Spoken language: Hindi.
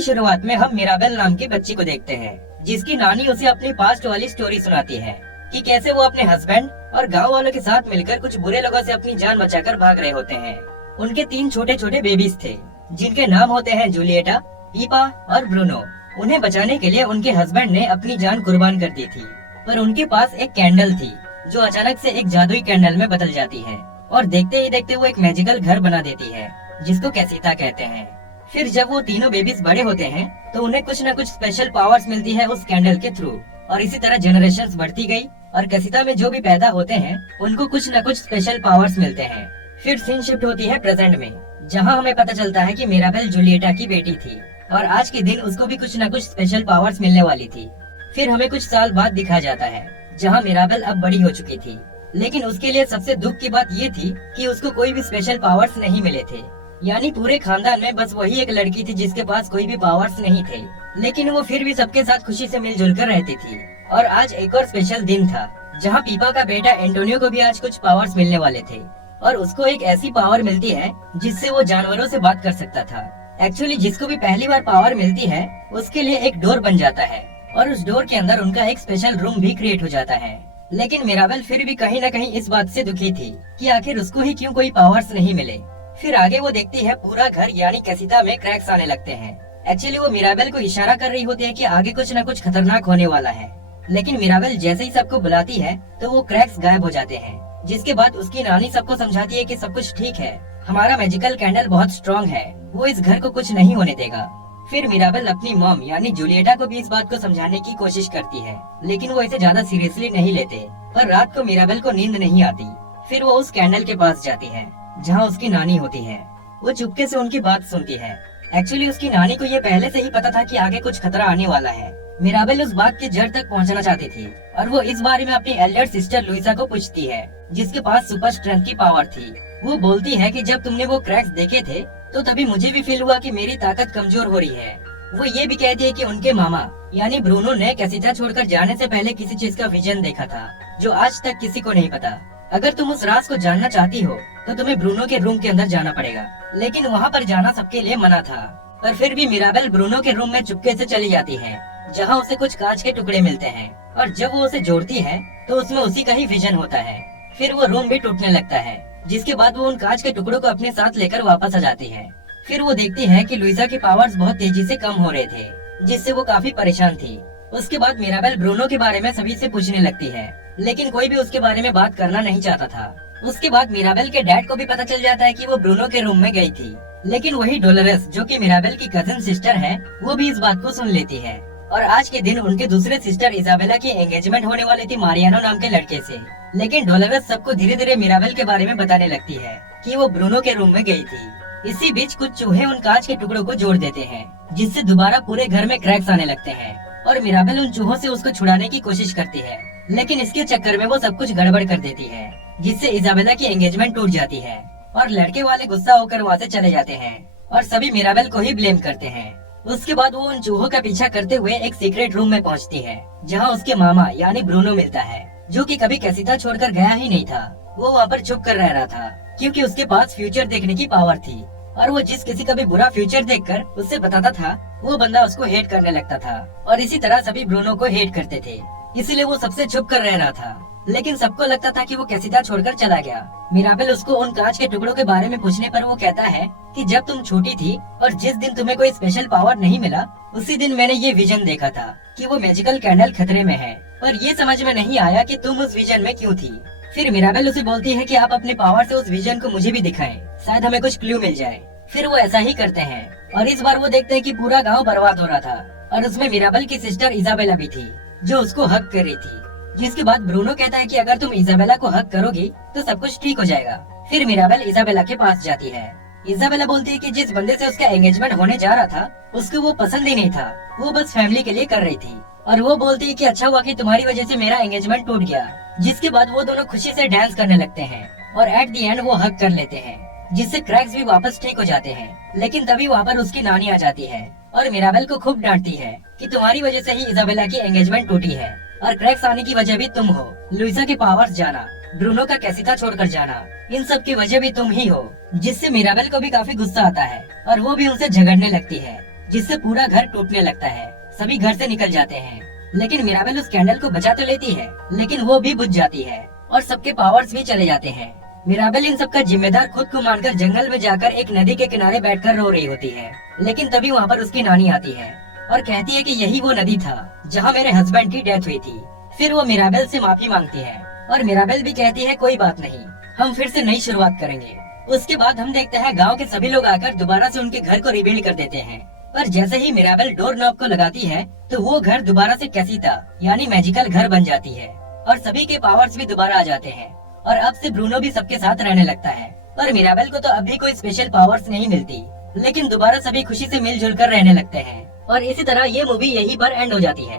की शुरुआत में हम मिराबेल नाम की बच्ची को देखते हैं, जिसकी नानी उसे अपनी पास्ट वाली स्टोरी सुनाती है कि कैसे वो अपने हस्बैंड और गांव वालों के साथ मिलकर कुछ बुरे लोगों से अपनी जान बचाकर भाग रहे होते हैं। उनके 3 छोटे छोटे बेबीज थे, जिनके नाम होते हैं जूलिएटा, पीपा और ब्रूनो। उन्हें बचाने के लिए उनके हस्बैंड ने अपनी जान कुर्बान कर दी थी, पर उनके पास एक कैंडल थी जो अचानक से एक जादुई कैंडल में बदल जाती है और देखते ही देखते वो एक मैजिकल घर बना देती है, जिसको कैसीता कहते हैं। फिर जब वो तीनों बेबीज बड़े होते हैं तो उन्हें कुछ न कुछ स्पेशल पावर्स मिलती है उस कैंडल के थ्रू, और इसी तरह जनरेशंस बढ़ती गई और कैसीता में जो भी पैदा होते हैं उनको कुछ न कुछ स्पेशल पावर्स मिलते हैं। फिर सीन शिफ्ट होती है प्रेजेंट में, जहाँ हमें पता चलता है कि मिराबेल जूलिएटा की बेटी थी और आज के दिन उसको भी कुछ न कुछ स्पेशल पावर्स मिलने वाली थी। फिर हमें कुछ साल बाद दिखाया जाता है जहाँ मिराबेल अब बड़ी हो चुकी थी, लेकिन उसके लिए सबसे दुख की बात ये थी कि उसको कोई भी स्पेशल पावर्स नहीं मिले थे। यानी पूरे खानदान में बस वही एक लड़की थी जिसके पास कोई भी पावर्स नहीं थे, लेकिन वो फिर भी सबके साथ खुशी से मिलजुल कर रहती थी। और आज एक और स्पेशल दिन था जहाँ पीपा का बेटा एंटोनियो को भी आज कुछ पावर्स मिलने वाले थे, और उसको एक ऐसी पावर मिलती है जिससे वो जानवरों से बात कर सकता था। एक्चुअली जिसको भी पहली बार पावर मिलती है उसके लिए एक डोर बन जाता है और उस डोर के अंदर उनका एक स्पेशल रूम भी क्रिएट हो जाता है। लेकिन मिराबेल फिर भी कहीं न कहीं इस बात से दुखी थी कि आखिर उसको ही क्यों कोई पावर्स नहीं मिले। फिर आगे वो देखती है पूरा घर यानी कैसीता में क्रैक्स आने लगते हैं। एक्चुअली वो मिराबेल को इशारा कर रही होती है कि आगे कुछ न कुछ खतरनाक होने वाला है, लेकिन मिराबेल जैसे ही सबको बुलाती है तो वो क्रैक्स गायब हो जाते हैं। जिसके बाद उसकी नानी सबको समझाती है कि सब कुछ ठीक है, हमारा मैजिकल कैंडल बहुत स्ट्रॉन्ग है, वो इस घर को कुछ नहीं होने देगा। फिर मिराबेल अपनी मॉम यानी जूलिएटा को भी इस बात को समझाने की कोशिश करती है, लेकिन वो इसे ज्यादा सीरियसली नहीं लेते। पर रात को मिराबेल को नींद नहीं आती। फिर वो उस कैंडल के पास जाती है जहाँ उसकी नानी होती है। वो चुपके से उनकी बात सुनती है। एक्चुअली उसकी नानी को ये पहले से ही पता था कि आगे कुछ खतरा आने वाला है। मिराबेल उस बात की जड़ तक पहुंचना चाहती थी और वो इस बारे में अपनी एल्डर सिस्टर लुइसा को पूछती है, जिसके पास सुपर स्ट्रेंथ की पावर थी। वो बोलती है कि जब तुमने वो क्रैक्स देखे थे तो तभी मुझे भी फील हुआ कि मेरी ताकत कमजोर हो रही है। वो ये भी कहती है कि उनके मामा यानी ब्रूनो ने कैसीता छोड़कर जाने से पहले किसी चीज का विजन देखा था जो आज तक किसी को नहीं पता। अगर तुम उस राज को जानना चाहती हो तो तुम्हें ब्रूनो के रूम के अंदर जाना पड़ेगा, लेकिन वहाँ पर जाना सबके लिए मना था। पर फिर भी मिराबेल ब्रूनो के रूम में चुपके से चली जाती है, जहाँ उसे कुछ कांच के टुकड़े मिलते हैं, और जब वो उसे जोड़ती है तो उसमें उसी का ही विजन होता है। फिर वो रूम भी टूटने लगता है, जिसके बाद वो उन कांच के टुकड़ों को अपने साथ लेकर वापस आ जाती है। फिर वो देखती है कि लुइसा के पावर्स बहुत तेजी से कम हो रहे थे, जिससे वो काफी परेशान थी। उसके बाद मिराबेल ब्रूनो के बारे में सभी से पूछने लगती है, लेकिन कोई भी उसके बारे में बात करना नहीं चाहता था। उसके बाद मिराबेल के डैड को भी पता चल जाता है कि वो ब्रूनो के रूम में गई थी, लेकिन वही डोलोरेस जो कि मिराबेल की कजिन सिस्टर है, वो भी इस बात को सुन लेती है। और आज के दिन उनके दूसरे सिस्टर इजाबेला की एंगेजमेंट होने वाली थी मारियानो नाम के लड़के से। लेकिन डोलोरेस सबको धीरे धीरे मिराबेल के बारे में बताने लगती है कि वो ब्रूनो के रूम में गई थी। इसी बीच कुछ चूहे उन कांच के टुकड़ों को जोड़ देते हैं, जिससे दोबारा पूरे घर में क्रैक्स आने लगते हैं, और मिराबेल उन चूहों से उसको छुड़ाने की कोशिश करती है, लेकिन इसके चक्कर में वो सब कुछ गड़बड़ कर देती है, जिससे इजाबेला की एंगेजमेंट टूट जाती है और लड़के वाले गुस्सा होकर वहाँ से चले जाते हैं और सभी मिराबेल को ही ब्लेम करते हैं। उसके बाद वो उन चूहों का पीछा करते हुए एक सीक्रेट रूम में पहुँचती है, जहाँ उसके मामा यानी ब्रूनो मिलता है, जो कि कभी कैसीता छोड़कर गया ही नहीं था। वो वहाँ पर छुप कर रह रहा था क्योंकि उसके पास फ्यूचर देखने की पावर थी, और वो जिस किसी का भी बुरा फ्यूचर देखकर उससे बताता था वो बंदा उसको हेट करने लगता था, और इसी तरह सभी ब्रूनो को हेट करते थे। इसीलिए वो सबसे छुप कर रह रहा था, लेकिन सबको लगता था कि वो कैसीता छोड़कर चला गया। मिराबेल उसको उन कांच के टुकड़ों के बारे में पूछने पर वो कहता है कि जब तुम छोटी थी और जिस दिन तुम्हें कोई स्पेशल पावर नहीं मिला, उसी दिन मैंने ये विजन देखा था कि वो मैजिकल कैंडल खतरे में है, और ये समझ में नहीं आया कि तुम उस विजन में क्यों थी। फिर मिराबेल उसे बोलती है कि आप अपने पावर से उस विजन को मुझे भी दिखाएं, शायद हमें कुछ क्लू मिल जाए। फिर वो ऐसा ही करते हैं, और इस बार वो देखते हैं कि पूरा गांव बर्बाद हो रहा था, और उसमें मिराबेल की सिस्टर इजाबेला भी थी जो उसको हक कर रही थी। जिसके बाद ब्रूनो कहता है कि अगर तुम इजाबेला को हक करोगी तो सब कुछ ठीक हो जाएगा। फिर मिराबेल इजाबेला के पास जाती है। इजाबेला बोलती है कि जिस बंदे से उसका एंगेजमेंट होने जा रहा था उसको वो पसंद ही नहीं था, वो बस फैमिली के लिए कर रही थी, और वो बोलती है कि अच्छा हुआ कि तुम्हारी वजह से मेरा एंगेजमेंट टूट गया। जिसके बाद वो दोनों खुशी से डांस करने लगते हैं और एट दी एंड वो हक कर लेते हैं, जिससे क्रैक्स भी वापस ठीक हो जाते हैं। लेकिन तभी वहाँ पर उसकी नानी आ जाती है और मिराबेल को खूब डांटती है कि तुम्हारी वजह से ही इजाबेला की एंगेजमेंट टूटी है, और क्रैक्स आने की वजह भी तुम हो। लुइसा के पावर्स जाना, ब्रूनो का कैसीता छोड़कर जाना, इन सब की वजह भी तुम ही हो। जिससे मिराबेल को भी काफी गुस्सा आता है और वो भी उनसे झगड़ने लगती है, जिससे पूरा घर टूटने लगता है। सभी घर से निकल जाते हैं, लेकिन मिराबेल उस कैंडल को बचा तो लेती है, लेकिन वो भी बुझ जाती है और सबके पावर्स भी चले जाते हैं। मिराबेल इन सब का जिम्मेदार खुद को मानकर जंगल में जाकर एक नदी के किनारे बैठकर रो रही होती है। लेकिन तभी वहाँ पर उसकी नानी आती है और कहती है कि यही वो नदी था जहाँ मेरे हस्बैंड की डेथ हुई थी। फिर वो मिराबेल से माफी मांगती है और मिराबेल भी कहती है कोई बात नहीं, हम फिर से नई शुरुआत करेंगे। उसके बाद हम देखते हैं गांव के सभी लोग आकर दोबारा से उनके घर को रिबिल्ड कर देते हैं। पर जैसे ही मिराबेल डोर नॉब को लगाती है तो वो घर दोबारा से कैसीता यानी मैजिकल घर बन जाती है और सभी के पावर्स भी दोबारा आ जाते हैं और अब से ब्रूनो भी सबके साथ रहने लगता है। पर मिराबेल को तो अब भी कोई स्पेशल पावर्स नहीं मिलती, लेकिन दोबारा सभी खुशी से मिलजुल कर रहने लगते हैं और इसी तरह ये मूवी यहीं पर एंड हो जाती है।